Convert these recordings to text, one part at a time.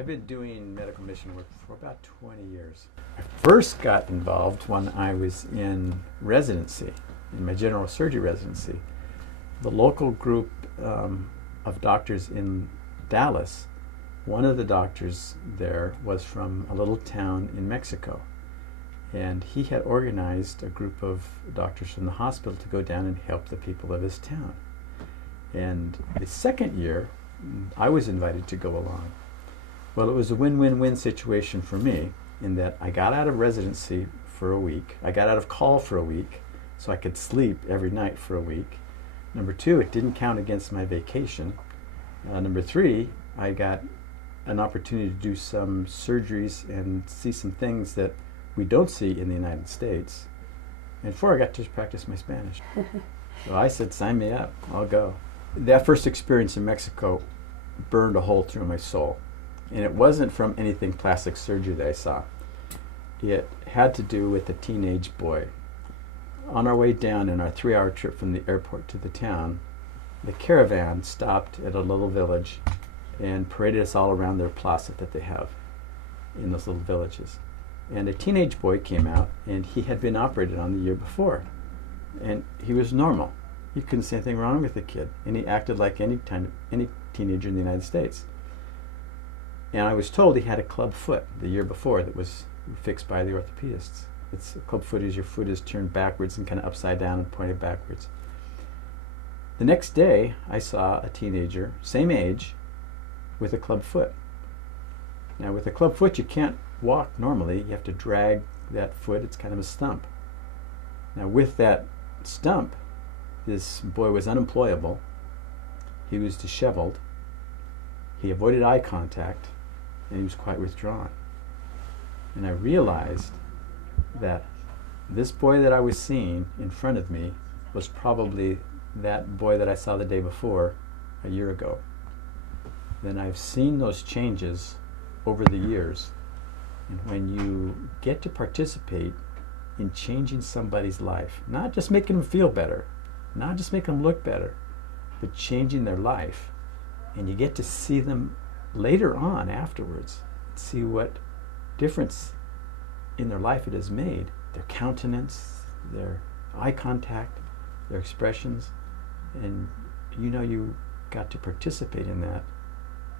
I've been doing medical mission work for about 20 years. I first got involved when I was in residency, in my general surgery residency. The local group of doctors in Dallas, one of the doctors there was from a little town in Mexico. And he had organized a group of doctors from the hospital to go down and help the people of his town. And the second year, I was invited to go along. Well, it was a win-win-win situation for me in that I got out of residency for a week. I got out of call for a week, so I could sleep every night for a week. Number two, it didn't count against my vacation. Number three, I got an opportunity to do some surgeries and see some things that we don't see in the United States. And four, I got to practice my Spanish. So I said, sign me up, I'll go. That first experience in Mexico burned a hole through my soul. And it wasn't from anything plastic surgery that I saw. It had to do with a teenage boy. On our way down in our 3-hour trip from the airport to the town, the caravan stopped at a little village and paraded us all around their plaza that they have in those little villages. And a teenage boy came out, and he had been operated on the year before. And he was normal. You couldn't see anything wrong with the kid. And he acted like any teenager in the United States. And I was told he had a club foot the year before that was fixed by the orthopedists. It's a club foot is your foot is turned backwards and kind of upside down and pointed backwards. The next day, I saw a teenager, same age, with a club foot. Now, with a club foot, you can't walk normally. You have to drag that foot. It's kind of a stump. Now, with that stump, this boy was unemployable. He was disheveled. He avoided eye contact, and he was quite withdrawn. And I realized that this boy that I was seeing in front of me was probably that boy that I saw the day before a year ago. Then I've seen those changes over the years. And when you get to participate in changing somebody's life, not just making them feel better, not just making them look better, but changing their life, and you get to see them later on afterwards, see what difference in their life it has made, their countenance, their eye contact, their expressions, and you got to participate in that.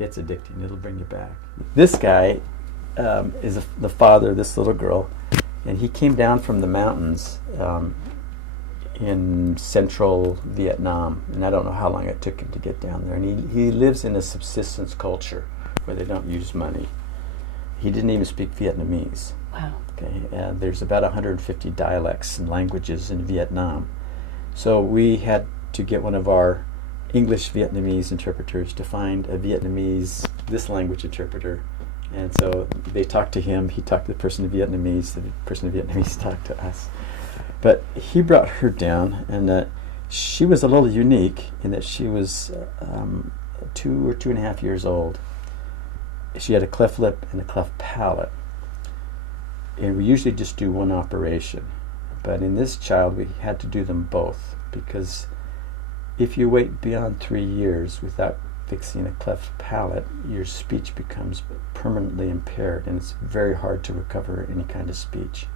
It's addicting. It'll bring you back. This guy is the father of this little girl, and he came down from the mountains in central Vietnam, and I don't know how long it took him to get down there. And he lives in a subsistence culture where they don't use money. He didn't even speak Vietnamese. Wow. Okay, there's about 150 dialects and languages in Vietnam. So we had to get one of our English Vietnamese interpreters to find a Vietnamese, this language interpreter. And so they talked to him, he talked to the person in Vietnamese, the person in Vietnamese talked to us. But he brought her down, and she was a little unique in that she was 2 or 2.5 years old. She had a cleft lip and a cleft palate. And we usually just do one operation. But in this child, we had to do them both, because if you wait beyond 3 years without fixing a cleft palate, your speech becomes permanently impaired, and it's very hard to recover any kind of speech.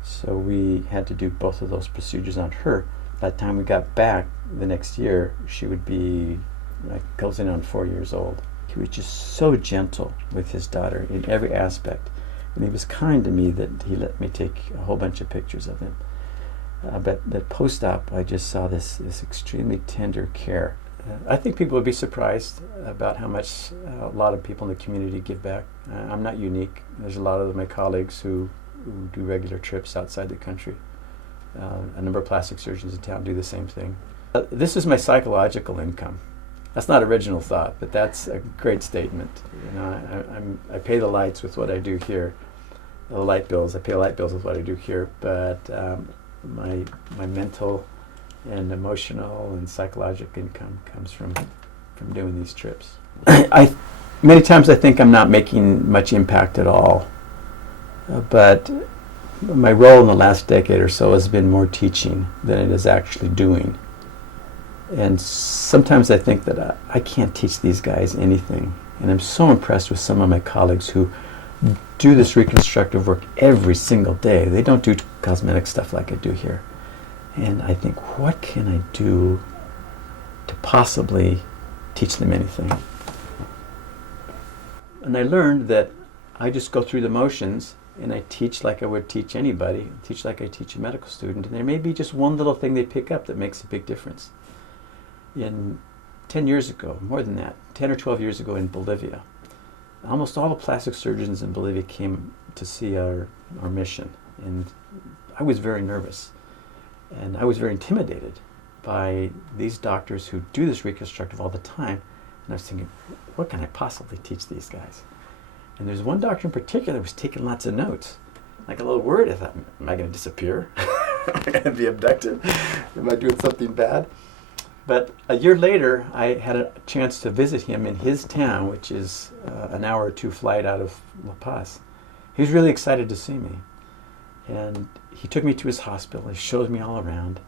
So we had to do both of those procedures on her. By the time we got back the next year, she would be closing on 4 years old. He was just so gentle with his daughter in every aspect. And he was kind to me that he let me take a whole bunch of pictures of him. But post-op, I just saw this extremely tender care. I think people would be surprised about how much a lot of people in the community give back. I'm not unique. There's a lot of my colleagues who do regular trips outside the country. A number of plastic surgeons in town do the same thing. This is my psychological income. That's not original thought, but that's a great statement. I pay the lights with what I do here, the light bills. I pay light bills with what I do here, but my mental and emotional and psychological income comes from doing these trips. Many times I think I'm not making much impact at all, but my role in the last decade or so has been more teaching than it is actually doing. And sometimes I think that I can't teach these guys anything. And I'm so impressed with some of my colleagues who do this reconstructive work every single day. They don't do cosmetic stuff like I do here. And I think, what can I do to possibly teach them anything? And I learned that I just go through the motions and I teach like I would teach anybody, teach like I teach a medical student. And there may be just one little thing they pick up that makes a big difference. 10 years ago, more than that, 10 or 12 years ago in Bolivia, almost all the plastic surgeons in Bolivia came to see our mission. And I was very nervous. And I was very intimidated by these doctors who do this reconstructive all the time. And I was thinking, what can I possibly teach these guys? And there's one doctor in particular who was taking lots of notes. Like a little word, I thought, am I going to disappear? Am I going to be abducted? Am I doing something bad? But a year later, I had a chance to visit him in his town, which is an hour or two flight out of La Paz. He was really excited to see me. And he took me to his hospital. He showed me all around.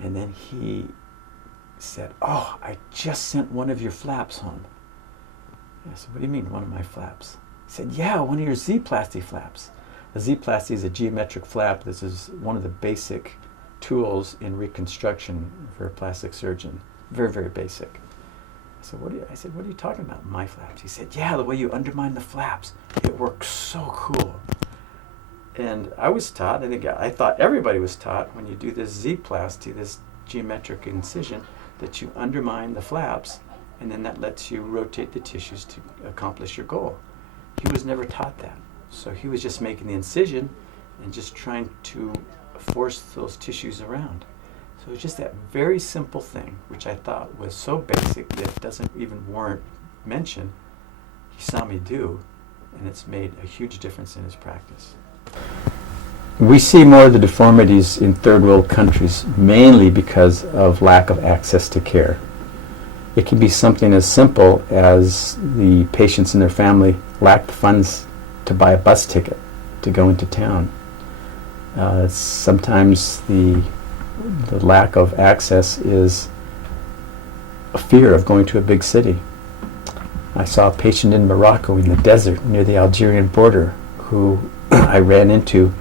And then he said, oh, I just sent one of your flaps home. I said, what do you mean, one of my flaps? He said, yeah, one of your Z-plasty flaps. A Z-plasty is a geometric flap. This is one of the basic tools in reconstruction for a plastic surgeon. Very, very basic. I said, what are you talking about, my flaps? He said, yeah, the way you undermine the flaps. It works so cool. And I was taught, I thought everybody was taught, when you do this Z-plasty, this geometric incision, that you undermine the flaps, and then that lets you rotate the tissues to accomplish your goal. He was never taught that. So he was just making the incision and just trying to force those tissues around. So it's just that very simple thing, which I thought was so basic that it doesn't even warrant mention, he saw me do, and it's made a huge difference in his practice. We see more of the deformities in third world countries mainly because of lack of access to care. It can be something as simple as the patients and their family lack the funds to buy a bus ticket to go into town. Sometimes the lack of access is a fear of going to a big city. I saw a patient in Morocco in the desert near the Algerian border who I ran into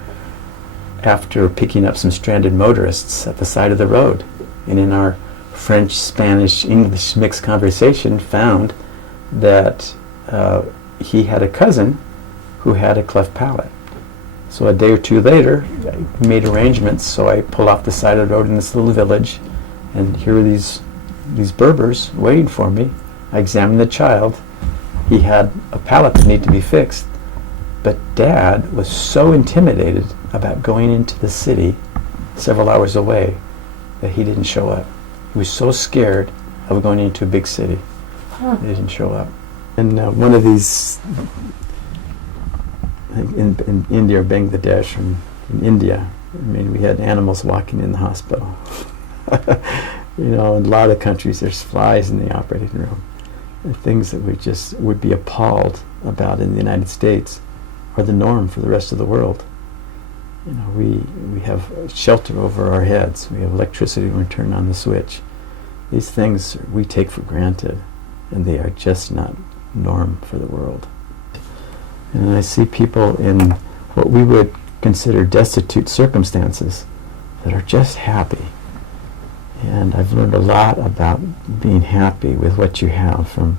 after picking up some stranded motorists at the side of the road. And in our French, Spanish, English mixed conversation found that he had a cousin who had a cleft palate. So a day or two later, I made arrangements, so I pull off the side of the road in this little village, and here are these Berbers waiting for me. I examined the child. He had a palate that needed to be fixed, but Dad was so intimidated about going into the city several hours away that he didn't show up. He was so scared of going into a big city. He didn't show up. And one of these, in India or Bangladesh, or in India, I mean, we had animals walking in the hospital. In a lot of countries there's flies in the operating room. The things that we just would be appalled about in the United States are the norm for the rest of the world. We have shelter over our heads. We have electricity when we turn on the switch. These things we take for granted, and they are just not norm for the world. And I see people in what we would consider destitute circumstances that are just happy. And I've learned a lot about being happy with what you have from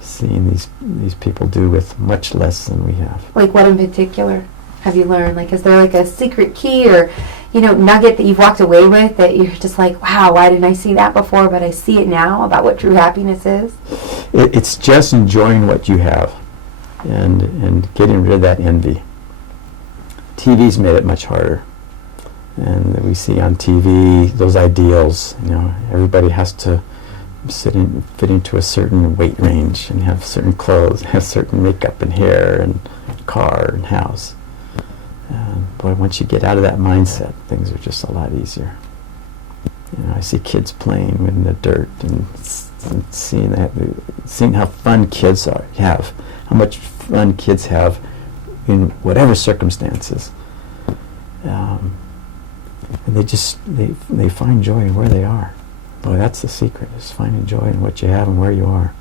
seeing these people do with much less than we have. Like what in particular have you learned? Like, is there like a secret key or, nugget that you've walked away with that you're just like, wow, why didn't I see that before, but I see it now about what true happiness is? It's just enjoying what you have and getting rid of that envy. TV's made it much harder. And we see on TV those ideals, everybody has to fit into a certain weight range and have certain clothes, have certain makeup and hair and car and house. Boy, once you get out of that mindset, things are just a lot easier. I see kids playing in the dirt and seeing how fun kids have, how much fun kids have in whatever circumstances. And they find joy in where they are. Boy, that's the secret, is finding joy in what you have and where you are.